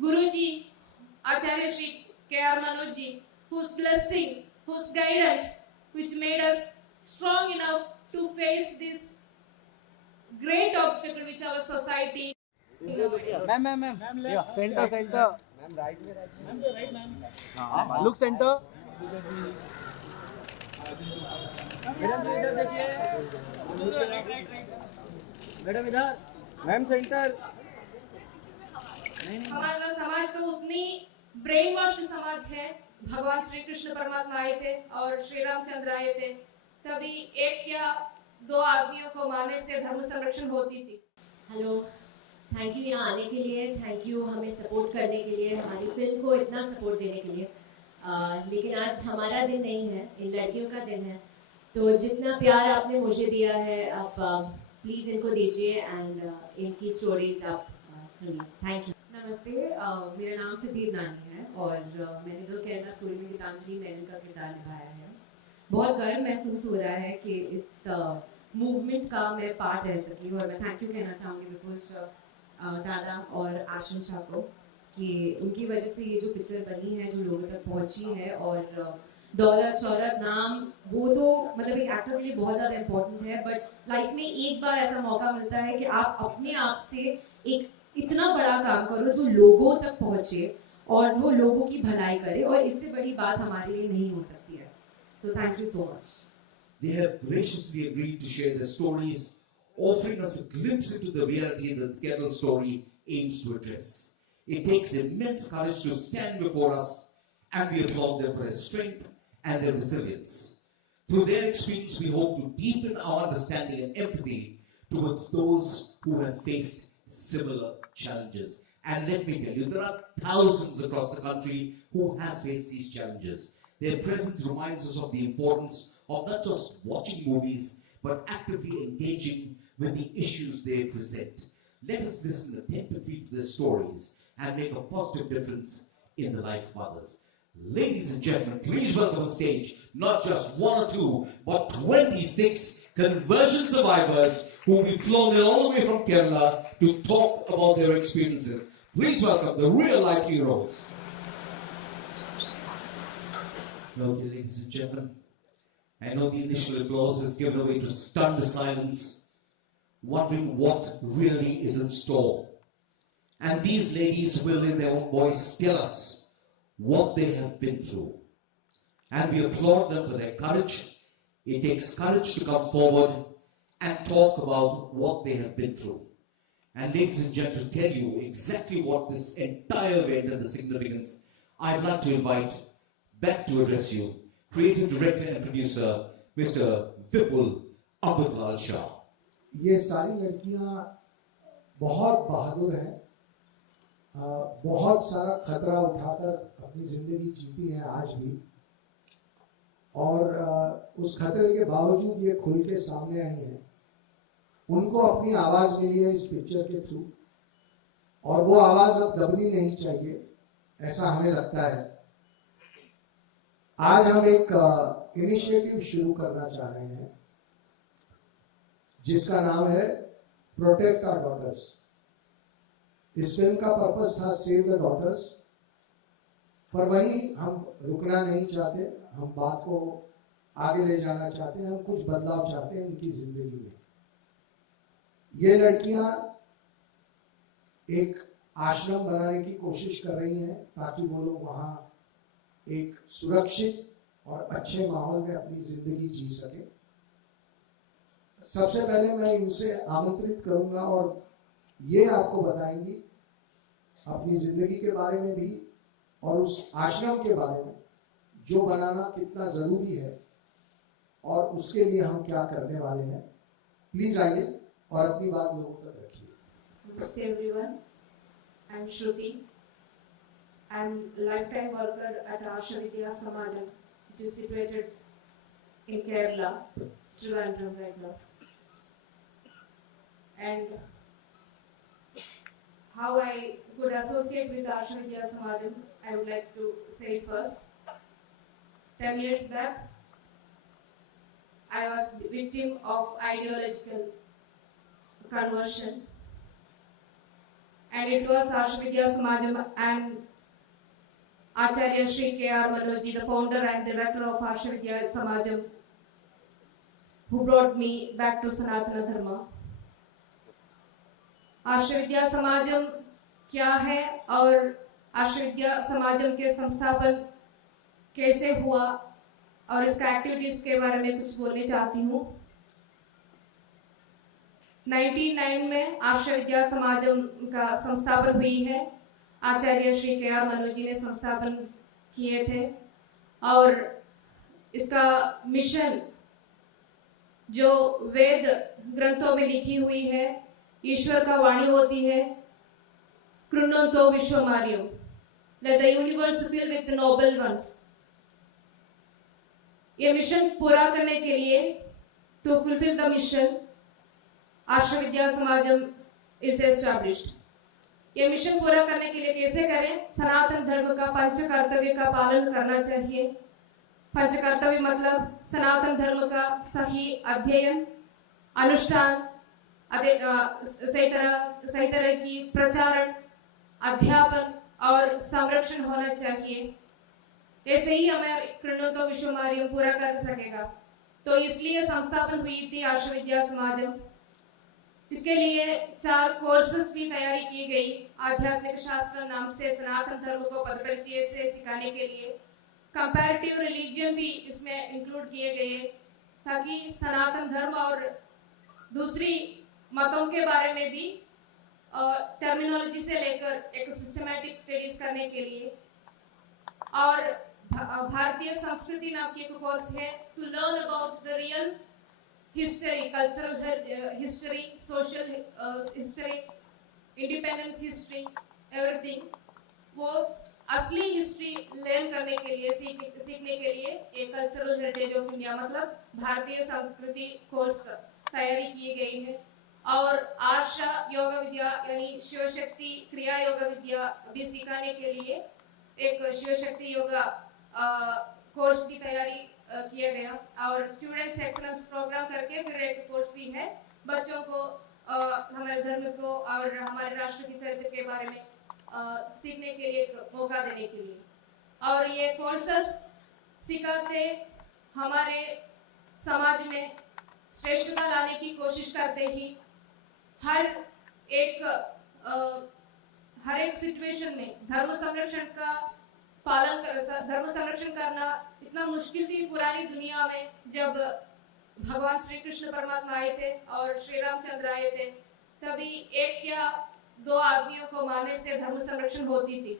Guruji, Acharya Shri K.R. Manojji, whose blessing, whose guidance, which made us strong enough to face this great obstacle which our society. Ma'am centre centre ma'am right में ma'am right ma'am हाँ look centre madam इधर देखिए madam इधर ma'am centre हमारा समाज तो उतनी brain wash समाज है। भगवान श्री कृष्ण परमात्मा आए थे और श्री रामचंद्र आए थे, तभी एक या दो आदमियों को मारने से धर्म संरक्षण होती थी। हेलो, थैंक यू यहाँ आने के लिए, थैंक यू हमें सपोर्ट करने के लिए, हमारी फिल्म को इतना सपोर्ट देने के लिए। लेकिन आज हमारा दिन नहीं है, इन लड़कियों का दिन है, तो जितना प्यार आपने मुझे दिया है आप प्लीज़ इनको दीजिए एंड इनकी स्टोरीज आप सुनिए। Thank you. नमस्ते, मेरा नाम सिद्धीर नानी है और मैंने द केरला स्टोरी में गीतांजलि मेनन का किरदार निभाया है। बहुत गर्व महसूस हो रहा है कि इस मूवमेंट का मैं पार्ट रह सकी और मैं थैंक यू कहना चाहूँगी विपुल दादा और आशम शाह को कि उनकी वजह से ये जो पिक्चर बनी है, जो लोगों तक पहुँची है। और दौलत शौहरत नाम वो तो मतलब एक एक्टर के लिए बहुत ज़्यादा इम्पोर्टेंट है, बट लाइफ में एक बार ऐसा मौका मिलता है कि आप अपने आप से एक इतना बड़ा काम करो जो लोगों तक पहुँचे और वो लोगों की भलाई करे, और इससे बड़ी बात हमारे लिए नहीं हो सकती है। So thank you so much. They have graciously agreed to share their stories, offering us a glimpse into the reality that the Kerala story aims to address. It takes immense courage to stand before us, and we applaud them for their strength and their resilience. Through their experience, we hope to deepen our understanding and empathy towards those who have faced similar challenges. And let me tell you, there are thousands across the country who have faced these challenges. Their presence reminds us of the importance of not just watching movies, but actively engaging with the issues they present. Let us listen attentively to their stories and make a positive difference in the life of others. Ladies and gentlemen, please welcome on stage not just one or two, but 26 conversion survivors who will be flown in all the way from Kerala to talk about their experiences. Please welcome the real life heroes. Okay, ladies and gentlemen, I know the initial applause is given away to stunned silence, wondering what really is in store. And these ladies will, in their own voice, tell us what they have been through. And we applaud them for their courage. It takes courage to come forward and talk about what they have been through. And ladies and gentlemen, to tell you exactly what this entire event and the significance, I'd like to invite back to address you, creative director and producer, Mr. Vipul Amritlal Shah. ये सारी लड़कियां बहुत बहादुर हैं, बहुत सारा खतरा उठाकर अपनी जिंदगी जीती हैं आज भी, और उस खतरे के बावजूद ये खुल के सामने आई हैं। उनको अपनी आवाज़ मिली है इस पिक्चर के थ्रू, और वो आवाज़ अब दबनी नहीं चाहिए, ऐसा हमें लगता है। आज हम एक इनिशिएटिव शुरू करना चाह रहे हैं जिसका नाम है प्रोटेक्ट आवर डॉटर्स। इस फिल्म का पर्पस था सेव द डॉटर्स, पर वहीं हम रुकना नहीं चाहते, हम बात को आगे ले जाना चाहते हैं, हम कुछ बदलाव चाहते हैं इनकी जिंदगी में। ये लड़कियां एक आश्रम बनाने की कोशिश कर रही हैं ताकि वो लोग वहाँ एक सुरक्षित और अच्छे माहौल में अपनी जिंदगी जी सके। सबसे पहले मैं इनसे आमंत्रित करूंगा और ये आपको बताएंगी अपनी जिंदगी के बारे में भी और उस आश्रम के बारे में जो बनाना कितना जरूरी है और उसके लिए हम क्या करने वाले हैं। प्लीज आइए और अपनी बात लोगों तक रखिए। Namaste everyone. I'm Shruti. I'm lifetime worker at Arsha Vidya Samajam, which is situated in Kerala, Trivandrum right now. And how I could associate with Arsha Vidya Samajam, I would like to say it first. 10 years back, I was victim of ideological conversion, and it was Arshvidya Samajam and Acharya Shri K.R. Manoji, the founder and director of Arshvidya Samajam, who brought me back to Sanatana Dharma. आर्षविद्या Samaj क्या है और आर्षविद्या समाजम के संस्थापन कैसे हुआ और इसका activities के बारे में कुछ बोलने चाहती हूँ। 99 में आर्षविद्या समाजम का संस्थापन हुई है। आचार्य श्री के.आर. मनोजी ने संस्थापन किए थे और इसका मिशन जो वेद ग्रंथों में लिखी हुई है, ईश्वर का वाणी होती है, कृण्वन्तो विश्वमार्यो, let the universe fill with the noble ones। ये मिशन पूरा करने के लिए to fulfill the mission, Arshavidya Samajam is established। ये मिशन पूरा करने के लिए कैसे करें? सनातन धर्म का पंच कर्तव्य का पालन करना चाहिए। पंच कर्तव्य मतलब सनातन धर्म का सही अध्ययन, अनुष्ठान, सही तरह की प्रचारण, अध्यापन और संरक्षण होना चाहिए। ऐसे ही हमें कृण्वन्तो विश्वमार्यो पूरा कर सकेगा। तो इसलिए संस्थापन हुई थी आर्षविद्या समाजम। इसके लिए 4 कोर्सेस की तैयारी की गई। आध्यात्मिक शास्त्र नाम से सनातन धर्म को पद परिचय से सिखाने के लिए कंपैरेटिव रिलीजन भी इसमें इंक्लूड किए गए, ताकि सनातन धर्म और दूसरी मतों के बारे में भी टर्मिनोलॉजी से लेकर एक सिस्टमैटिक स्टडीज करने के लिए। और भारतीय संस्कृति नाम की एक कोर्स है, to learn about the real history, cultural history, social history, independence history, everything. वो असली हिस्ट्री लर्न करने के लिए, सीखने के लिए एक कल्चरल हेरिटेज ऑफ इंडिया मतलब भारतीय संस्कृति कोर्स तैयारी की गई है। और आशा योग विद्या यानी शिव शक्ति क्रिया योग विद्या भी सिखाने के लिए एक शिव शक्ति योगा कोर्स की तैयारी किया गया। और स्टूडेंट्स एक्सलेंस प्रोग्राम करके फिर एक कोर्स भी है बच्चों को हमारे धर्म को और हमारे राष्ट्र की चरित्र के बारे में सीखने के लिए एक मौका देने के लिए। और ये कोर्सेस सिखाते हमारे समाज में श्रेष्ठता लाने की कोशिश करते ही हर एक सिचुएशन में धर्म संरक्षण करना इतना मुश्किल थी पुरानी दुनिया में। जब भगवान श्री कृष्ण परमात्मा आए थे और श्री रामचंद्र आए थे, तभी 1 या 2 आदमियों को मारने से धर्म संरक्षण होती थी।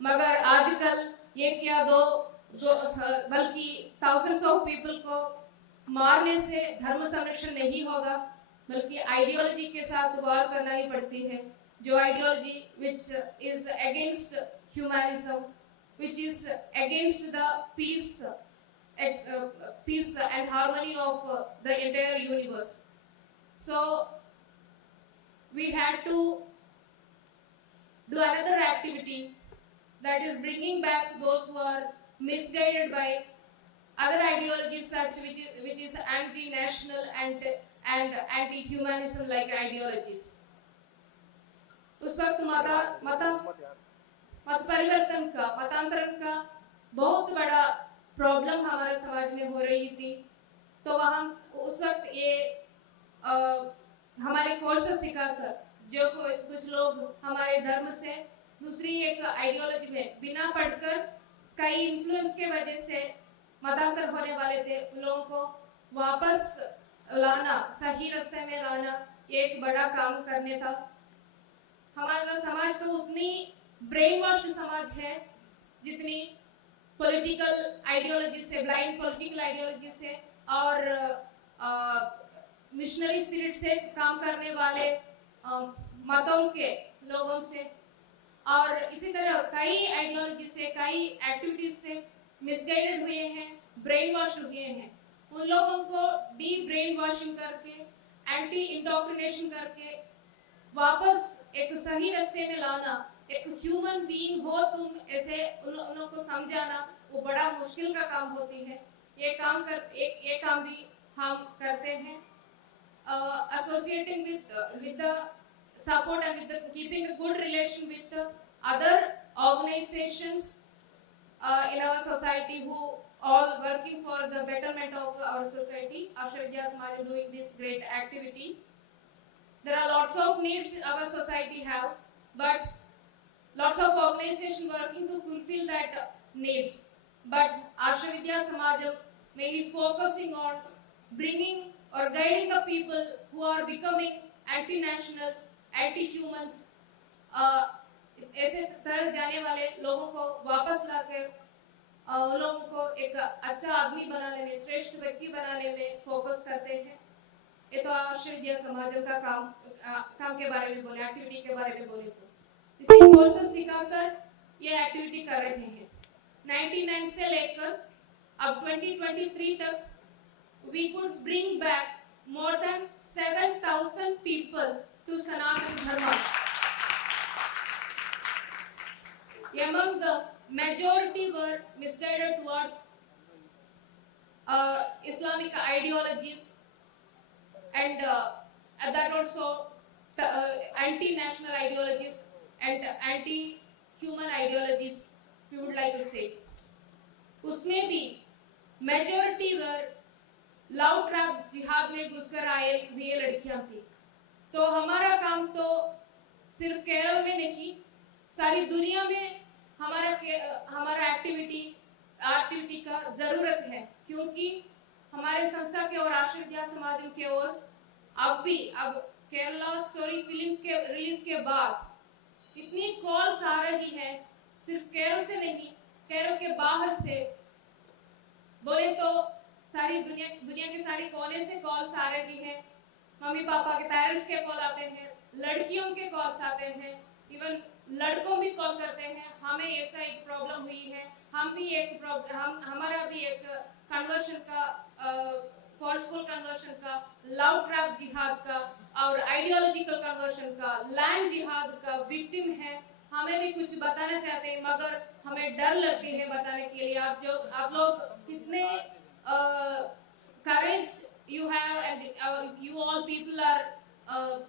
मगर आजकल 1 या 2 बल्कि thousands of people को मारने से धर्म संरक्षण नहीं होगा, बल्कि आइडियोलॉजी के साथ वार करना ही पड़ती है। जो ideology which is against humanism, which is against the peace and harmony of the entire universe. So we had to do another activity, that is bringing back those who are misguided by other ideologies such which is anti-national and anti-humanism like ideologies। उस वक्त मत परिवर्तन का, मतांतरण का बहुत बड़ा problem हमारे समाज में हो रही थी। तो वहाँ उस वक्त ये हमारे कोर्स सिखाकर जो कुछ लोग हमारे धर्म से दूसरी एक आइडियोलॉजी में बिना पढ़कर कई इन्फ्लुएंस के वजह से मतांतर होने वाले थे, उन लोगों को वापस लाना, सही रास्ते में लाना, ये एक बड़ा काम करने था। हमारा समाज तो उतनी ब्रेन वॉश समाज है जितनी पॉलिटिकल आइडियोलॉजी से, ब्लाइंड पॉलिटिकल आइडियोलॉजी से और मिशनरी स्पिरिट से काम करने वाले मतों के लोगों से, और इसी तरह कई आइडियोलॉजी से, कई एक्टिविटीज से मिसगाइडेड हुए हैं, ब्रेन वॉश हुए हैं। उन लोगों को डी ब्रेन वॉशिंग करके, एंटी इंडोक्ट्रिनेशन करके वापस एक सही रास्ते में लाना, एक ह्यूमन बीइंग हो तुम, ऐसे उन लोगों को समझाना वो बड़ा मुश्किल का काम होती है। ये काम भी हम करते हैं। Associating with the support and with keeping a good relation with the other organizations in our society who all working for the betterment of our society. Asha Vidya Samaj is doing this great activity. There are lots of needs our society have, but lots of organizations working to fulfill that needs. But Asha Vidya Samajam mainly focusing on bringing or guiding the people who are becoming anti-nationals, anti-humans, ऐसे तरह जाने वाले लोगों को वापस लाकर उन लोगों को एक अच्छा आदमी बनाने में, श्रेष्ठ व्यक्ति बनाने में फोकस करते हैं. ये तो आशा विद्या समाजम का काम के बारे में बोले, एक्टिविटी के बारे में बोले तो इसी कोर्सेस सिखाकर ये एक्टिविटी कर रहे हैं. 99 से लेकर अब 2023 तक we could bring back more than 7,000 people to Sanatana Dharma. Among the majority were misguided towards Islamic ideologies and that also anti-national ideologies and anti-human ideologies, we would like to say. उसमें भी majority were love trap जिहाद में घुसकर आए हुए लड़कियां थी. तो हमारा काम तो सिर्फ केरल में नहीं, सारी दुनिया में हमारा एक्टिविटी का जरूरत है, क्योंकि हमारे संस्था के और आशा विद्या समाजम के ओर अब केरला स्टोरी फिल्म के रिलीज के बाद इतनी कॉल्स आ रही है, सिर्फ केरल से नहीं, केरल के बाहर से बोले तो सारी दुनिया के सारे कोने से कॉल्स आ रही है. मम्मी पापा के पेरेंट्स के कॉल आते हैं, लड़कियों के कॉल्स आते हैं, इवन लड़कों भी कॉल करते हैं. हमें ऐसा एक प्रॉब्लम हुई है, हमारा भी एक कन्वर्शन का फोर्सफुल कन्वर्शन का, लव ट्रैप जिहाद का और आइडियोलॉजिकल कन्वर्शन का, लैंड जिहाद का विक्टिम है. हमें भी कुछ बताना चाहते हैं मगर हमें डर लगती है बताने के लिए. आप लोग कितने courage you have, and you all people are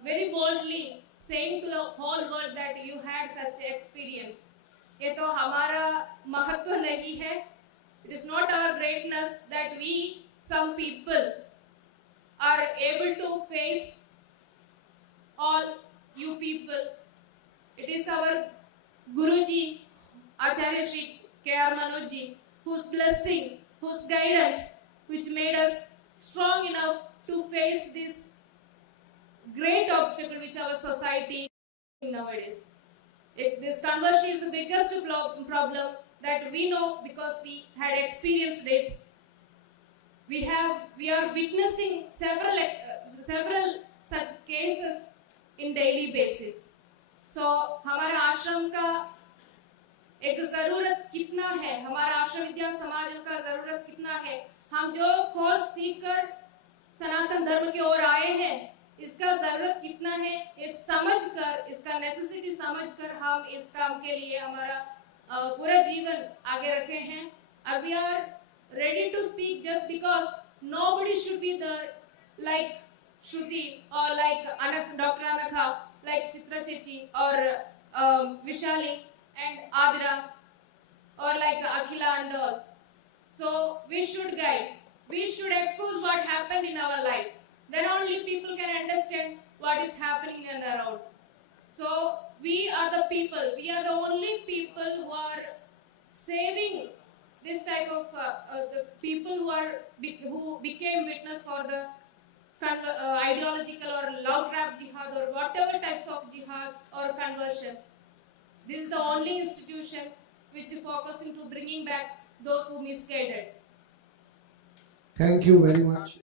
very boldly saying to the whole world that you had such experience. ये तो हमारा महत्व नहीं है. It is not our greatness that we, some people, are able to face all you people. It is our Guruji, Acharya Shri K.R. Manojji, whose blessing, whose guidance, which made us strong enough to face this great obstacle which our society is nowadays. This conversion is the biggest problem that we know because we had experienced it. We are witnessing several such cases in daily basis. So हमारा आश्रम का एक जरूरत कितना है, हमारा आश्रम विद्या समाज का जरूरत कितना है, हम जो कोर्स सीखकर सनातन धर्म की ओर आए हैं इसका जरूरत कितना है, ये समझकर, इसका नेसेसिटी समझकर हम इस काम के लिए हमारा पूरा जीवन आगे रखे हैं. And we are ready to speak just because nobody should be there like Shruti or like Dr. Anakha, like Chitra Chechi or Vishali and Adra or like Akhila and all. So we should guide, we should expose what happened in our life. Then only people can understand what is happening and around. So we are the people, we are the only people who are saving this type of the people who became witness for the ideological or love trap jihad or whatever types of jihad or conversion. This is the only institution which is focusing to bringing back those who misguided. Thank you very much.